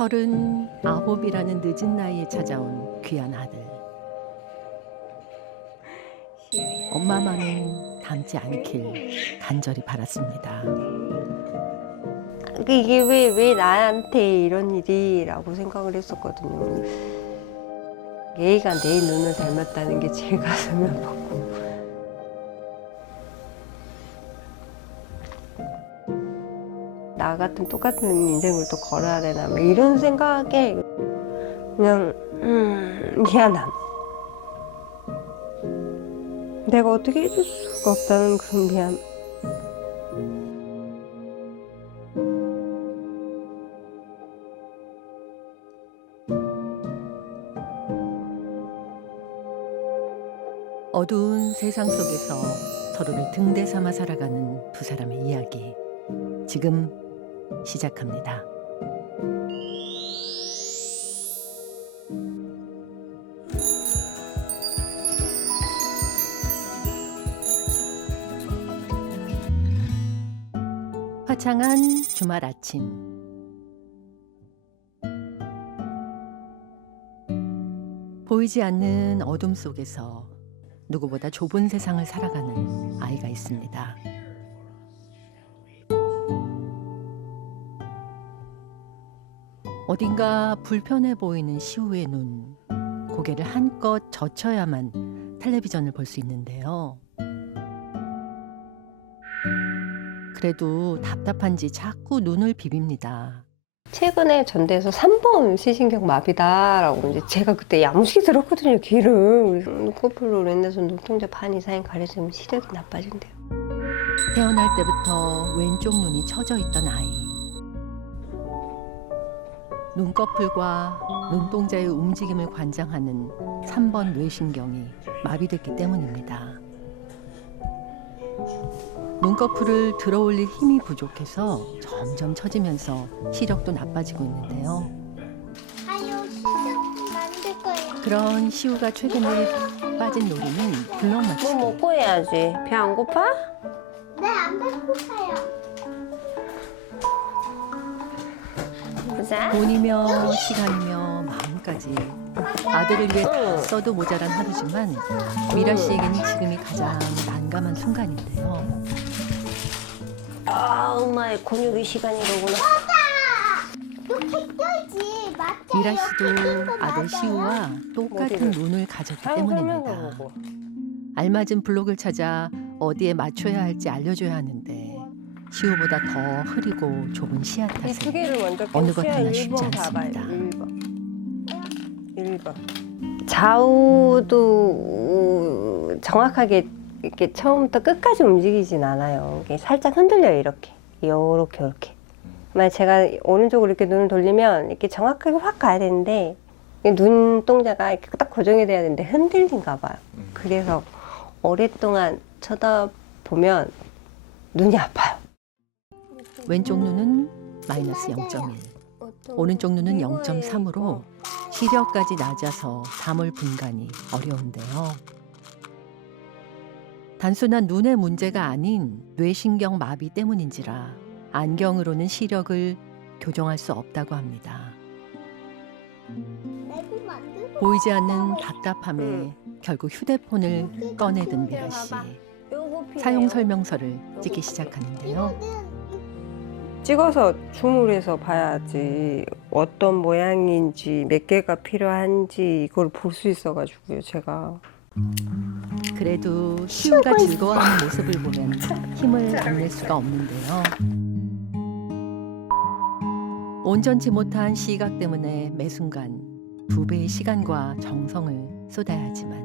39이라는 늦은 나이에 찾아온 귀한 아들. 엄마만은 닮지 않길 간절히 바랐습니다. 이게 왜 나한테 이런 일이라고 생각을 했었거든요. 얘가 내 눈을 닮았다는 게 제일 가슴이 아팠고. 나 같은 똑같은 인생을 또 걸어야 되나 뭐 이런 생각에 그냥 미안함. 내가 어떻게 해줄 수가 없다는 그런 미안. 어두운 세상 속에서 서로를 등대 삼아 살아가는 두 사람의 이야기. 지금 시작합니다. 화창한 주말 아침. 보이지 않는 어둠 속에서 누구보다 좁은 세상을 살아가는 아이가 있습니다. 어딘가 불편해 보이는 시우의 눈. 고개를 한껏 젖혀야만 텔레비전을 볼 수 있는데요. 그래도 답답한지 자꾸 눈을 비빕니다. 최근에 전대에서 3번 시신경 마비다라고 이제 제가 그때 야무지게 들었거든요, 귀를. 눈꺼풀로 인해서 눈동자 반 이상이 가려지면 시력이 나빠진대요. 태어날 때부터 왼쪽 눈이 처져 있던 아이. 눈꺼풀과 눈동자의 움직임을 관장하는 3번 뇌신경이 마비됐기 때문입니다. 눈꺼풀을 들어올릴 힘이 부족해서 점점 처지면서 시력도 나빠지고 있는데요. 아유, 시작 만들 거예요. 그런 시우가 최근에 빠진 놀이는 블럭 뭐 맞추기. 먹고 해야지. 배 안 고파? 네, 안 배고파요. 보자. 돈이며 시간이며 마음까지 아들을 위해 다 써도 모자란 하루지만 미라 씨에게는 지금이 가장 난감한 순간인데요. 아, 엄마의 곤욕의 시간이로구나. 이렇게 떠지 맞아요. 미라 씨도 아들 맞아요. 시우와 똑같은 어디를? 눈을 가졌기 설명을 때문입니다. 보고. 알맞은 블록을 찾아 어디에 맞춰야 할지 알려줘야 하는데 시우보다 더 흐리고 좁은 시야 이 두 탓에 개를 먼저 어느 것 캔시야 하나 쉽지 1번 봐봐요. 않습니다. 1번. 좌우도 정확하게 이렇게 처음부터 끝까지 움직이진 않아요. 이게 살짝 흔들려요, 이렇게. 요렇게. 만약 제가 오른쪽으로 이렇게 눈을 돌리면 이렇게 정확하게 확 가야 되는데 눈동자가 이렇게 딱 고정이 돼야 되는데 흔들린가 봐요. 그래서 오랫동안 쳐다보면 눈이 아파요. 왼쪽 눈은 마이너스 0.1, 오른쪽 눈은 0.3으로 시력까지 낮아서 다물 분간이 어려운데요. 단순한 눈의 문제가 아닌 뇌신경 마비 때문인지라 안경으로는 시력을 교정할 수 없다고 합니다. 레고 만들고 보이지 않는 답답함에 결국 휴대폰을 꺼내든 미라 씨. 사용 설명서를 찍기 시작하는데요. 찍어서 줌을 해서 봐야지 어떤 모양인지 몇 개가 필요한지 이걸 볼 수 있어가지고요, 제가. 그래도 시우가 즐거워하는 모습을 보면 힘을 안 낼 수가 없는데요. 온전치 못한 시각 때문에 매 순간 2배의 시간과 정성을 쏟아야 하지만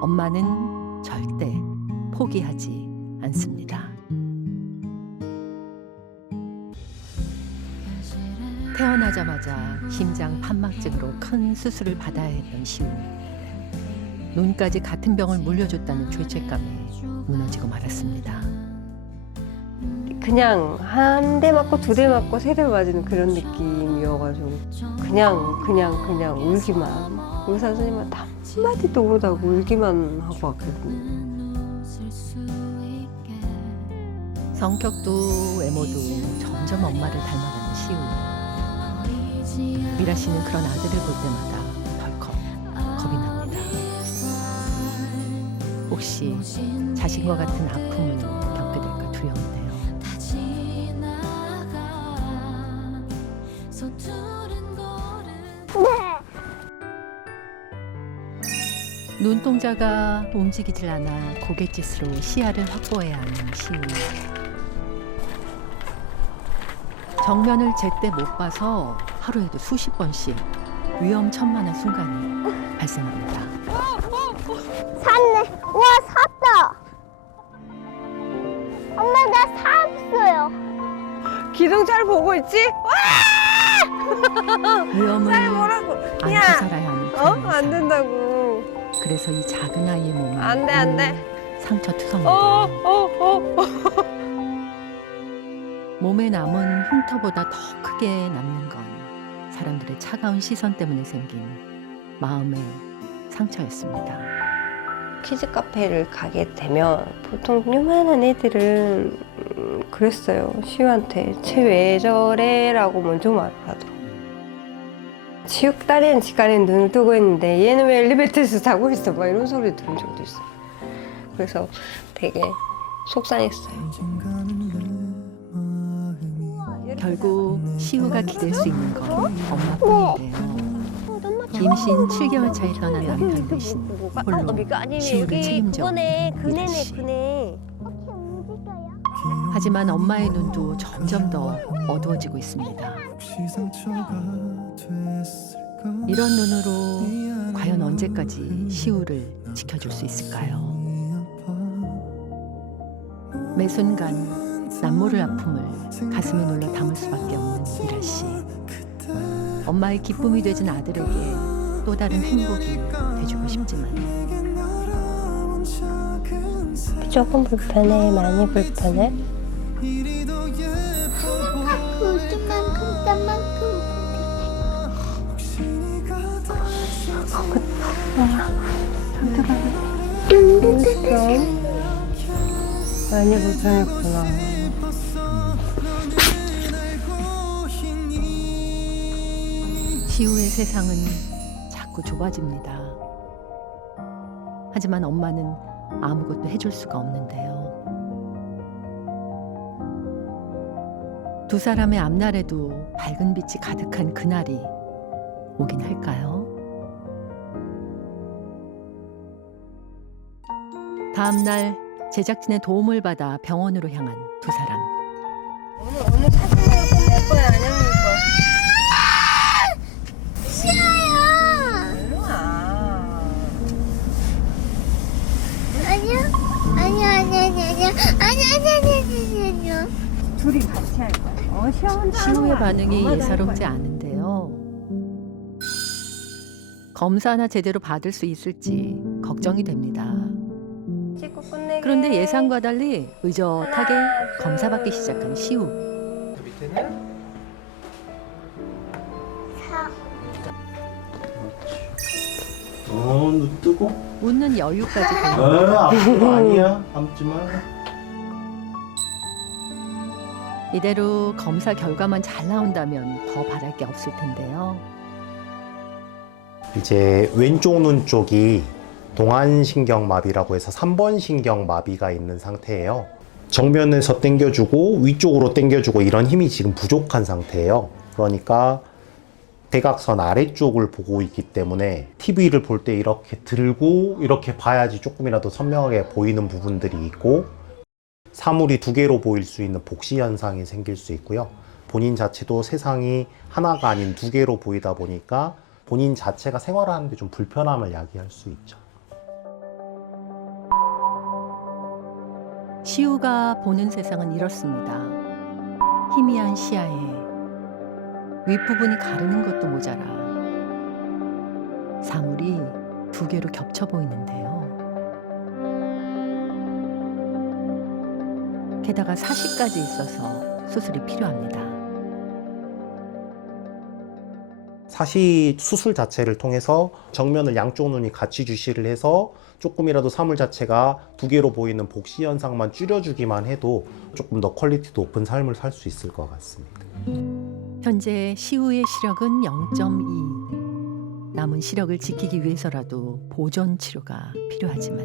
엄마는 절대 포기하지 않습니다. 태어나자마자 심장 판막증으로 큰 수술을 받아야 했던 시우. 눈까지 같은 병을 물려줬다는 죄책감에 무너지고 말았습니다. 그냥 한 대 맞고 두 대 맞고 세 대 맞은 그런 느낌이어가지고 그냥 울기만. 의사 선생님한테 한마디도 못하고 울기만 하고 왔거든요. 성격도 외모도 점점 엄마를 닮아가는 시우. 미라 씨는 그런 아들을 볼 때마다 덜컥 겁이 납니다. 혹시 자신과 같은 아픔을 겪게 될까 두려운데요. 눈동자가 움직이질 않아 고갯짓으로 시야를 확보해야 하는 시우. 정면을 제때 못 봐서 하루에도 수십 번씩 위험천만한 순간이 발생합니다. 샀네. 우와, 샀다. 엄마, 나 샀어요. 기둥 잘 보고 있지? 위험을 잘 보라고. 안고 야, 살아야 하는 안 그런 된다고. 그래서 이 작은 아이의 몸은 안 돼, 안 돼. 상처투성입니다. 몸에 남은 흉터보다 더 크게 남는 건 사람들의 차가운 시선 때문에 생긴 마음의 상처였습니다. 키즈 카페를 가게 되면 보통 요만한 애들은 그랬어요. 시우한테 쟤 왜 저래? 라고 먼저 말을 하더라고요. 지우 딸애는 집간에 눈을 뜨고 있는데 얘는 왜 엘리베이터에서 자고 있어? 막 이런 소리 들은 적도 있어요. 그래서 되게 속상했어요. 결국 시우가 기댈 수 있는 건 엄마뿐인데요. 임신 7개월 차에 떠난 남편 대신 홀로 시우를 책임져 그거네, 미라 씨. 그네. 이렇게 움직여요? 하지만 엄마의 눈도 점점 더 어두워지고 있습니다. 이런 눈으로 과연 언제까지 시우를 지켜줄 수 있을까요? 매 순간 남모를 아픔을 가슴에 눌러 담을 수밖에 없는 미라 씨. 엄마의 기쁨이 되진 아들에게 또 다른 행복이 돼주고 싶지만 조금 불편해, 많이 불편해. 그만큼, 그만큼. 많이 불편했구나. 시우의 세상은 자꾸 좁아집니다. 하지만 엄마는 아무것도 해줄 수가 없는데요. 두 사람의 앞날에도 밝은 빛이 가득한 그날이 오긴 할까요? 다음 날 제작진의 도움을 받아 병원으로 향한 두 사람. 오늘 사진으로 끝낼 거야, 안 해볼 거야? 싫어요. 일로 와. 아니야. 둘이 같이 할 거야. 시원하다. 시우의 반응이 예사롭지 않은데요. 검사나 제대로 받을 수 있을지 걱정이 됩니다. 찍고 끝내게. 그런데 예상과 달리 의젓하게 검사받기 시작한 시우. 밑에는 눈 뜨고. 웃는 여유까지 보여. 아픈 거 아니야. 감지 마. 이대로 검사 결과만 잘 나온다면 더 바랄 게 없을 텐데요. 이제 왼쪽 눈 쪽이 동안신경마비라고 해서 3번 신경마비가 있는 상태예요. 정면에서 당겨주고 위쪽으로 당겨주고 이런 힘이 지금 부족한 상태예요. 그러니까 대각선 아래쪽을 보고 있기 때문에 TV를 볼 때 이렇게 들고 이렇게 봐야지 조금이라도 선명하게 보이는 부분들이 있고, 사물이 두 개로 보일 수 있는 복시 현상이 생길 수 있고요. 본인 자체도 세상이 하나가 아닌 두 개로 보이다 보니까 본인 자체가 생활하는데 좀 불편함을 야기할 수 있죠. 시우가 보는 세상은 이렇습니다. 희미한 시야에 윗부분이 가르는 것도 모자라 사물이 두 개로 겹쳐 보이는데요. 게다가 사시까지 있어서 수술이 필요합니다. 사시 수술 자체를 통해서 정면을 양쪽 눈이 같이 주시를 해서 조금이라도 사물 자체가 두 개로 보이는 복시 현상만 줄여주기만 해도 조금 더 퀄리티 높은 삶을 살 수 있을 것 같습니다. 현재 시우의 시력은 0.2. 남은 시력을 지키기 위해서라도 보존 치료가 필요하지만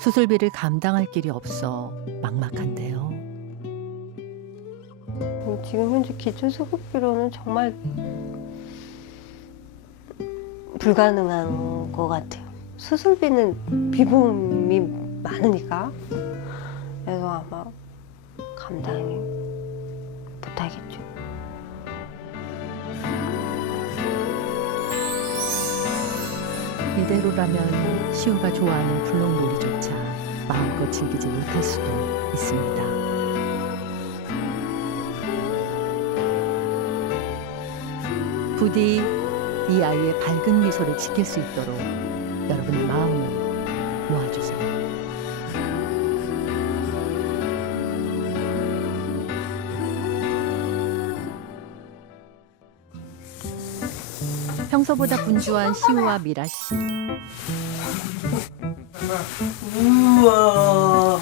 수술비를 감당할 길이 없어 막막한데요. 지금 현재 기초수급비로는 정말 불가능한 것 같아요. 수술비는 비보험이 많으니까. 그래서 아마 감당이 못하겠죠. 이대로라면 시우가 좋아하는 블록놀이조차 마음껏 즐기지 못할 수도 있습니다. 부디 이 아이의 밝은 미소를 지킬 수 있도록 여러분의 마음을 모아주세요. 평소보다 분주한 시우와 미라 씨. 우와.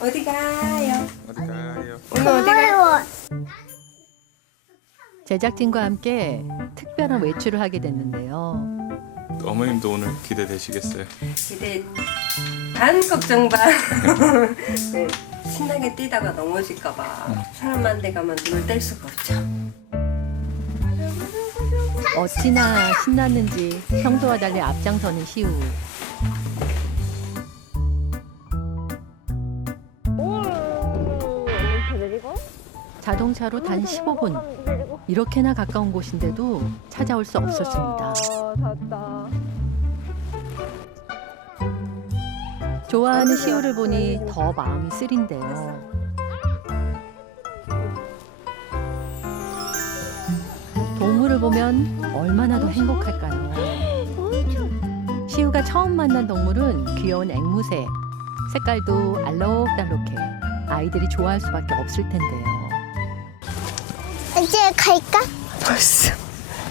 어디 가요? 어디 가요? 오늘 어디 가요? 제작진과 함께 특별한 외출을 하게 됐는데요. 어머님도 오늘 기대되시겠어요? 기대 반 걱정 반. 네, 신나게 뛰다가 넘어질까봐 사람 많은 데 가면 눈을 뗄 수가 없죠. 어찌나 신났는지 평소와 달리 앞장서는 시우. 자동차로 단 15분. 이렇게나 가까운 곳인데도 찾아올 수 없었습니다. 좋아하는 시우를 보니 더 마음이 쓰린데요. 동물을 보면 얼마나 더 행복할까요? 시우가 처음 만난 동물은 귀여운 앵무새. 색깔도 알록달록해 아이들이 좋아할 수밖에 없을 텐데요. 이제 갈까? 벌써.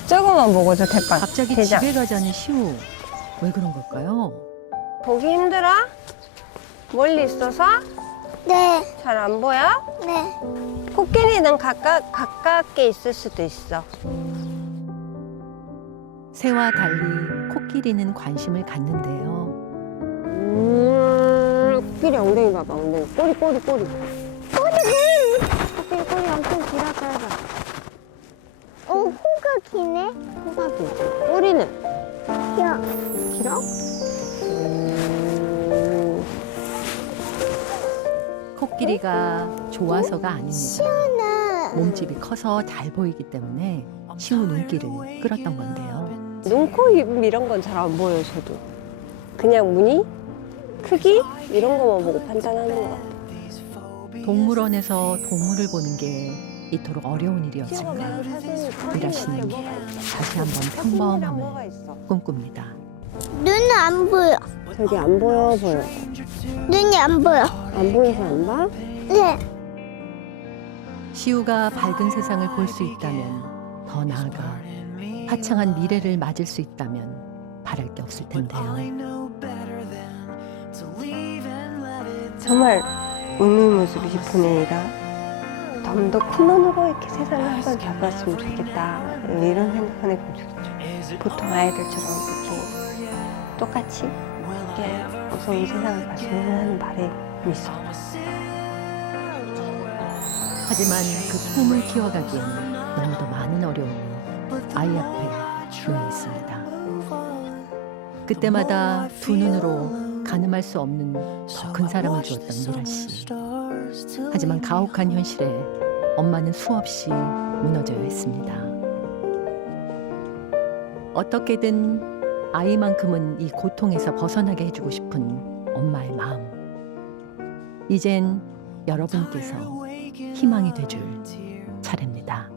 조금만 보고서 대빵. 갑자기 대장. 집에 가자는 시우. 왜 그런 걸까요? 보기 힘들어? 멀리 있어서? 네, 잘 안 보여? 네. 코끼리는 가깝게 있을 수도 있어. 새와 달리 코끼리는 관심을 갖는데요. 코끼리 엉덩이 봐봐, 엉덩이. 꼬리. 코끼리 꼬리 엄청 길어, 짧아. 코가 기네. 코가 길지. 꼬리는? 야, 길어? 코끼리가 좋아서가 아닙니다. 나 몸집이 커서 잘 보이기 때문에 시우 눈길을 끌었던 건데요. 눈, 코, 입 이런 건 잘 안 보여요, 저도. 그냥 무늬? 크기? 이런 것만 보고 판단하는 것 같아요. 동물원에서 동물을 보는 게 이토록 어려운 일이었을까. 미라 씨는 다시 한번 평범함을 꿈꿉니다. 눈은 안 보여. 저기 안 보여. 눈이 안 보여. 안 보여서 안 봐? 네. 시우가 밝은 세상을 볼 수 있다면, 더 나아가 화창한 미래를 맞을 수 있다면 바랄 게 없을 텐데요. 정말 웃는 모습이 기쁜 애이라 좀 더 큰 눈으로 이렇게 세상을 한번 겪었으면 좋겠다, 이런 생각하는 게 좋겠죠. 보통 아이들처럼 이렇게 똑같이 이렇게 어서 이 세상을 봤으면 하는 바람이 있어요. 하지만 그 꿈을 키워가기엔 너무도 많은 어려움이 아이 앞에 놓여 있습니다. 그때마다 두 눈으로 가늠할 수 없는 더 큰 사랑을 주었던 미라 씨. 하지만 가혹한 현실에 엄마는 수없이 무너져야 했습니다. 어떻게든 아이만큼은 이 고통에서 벗어나게 해주고 싶은 엄마의 마음. 이젠 여러분께서 희망이 돼줄 차례입니다.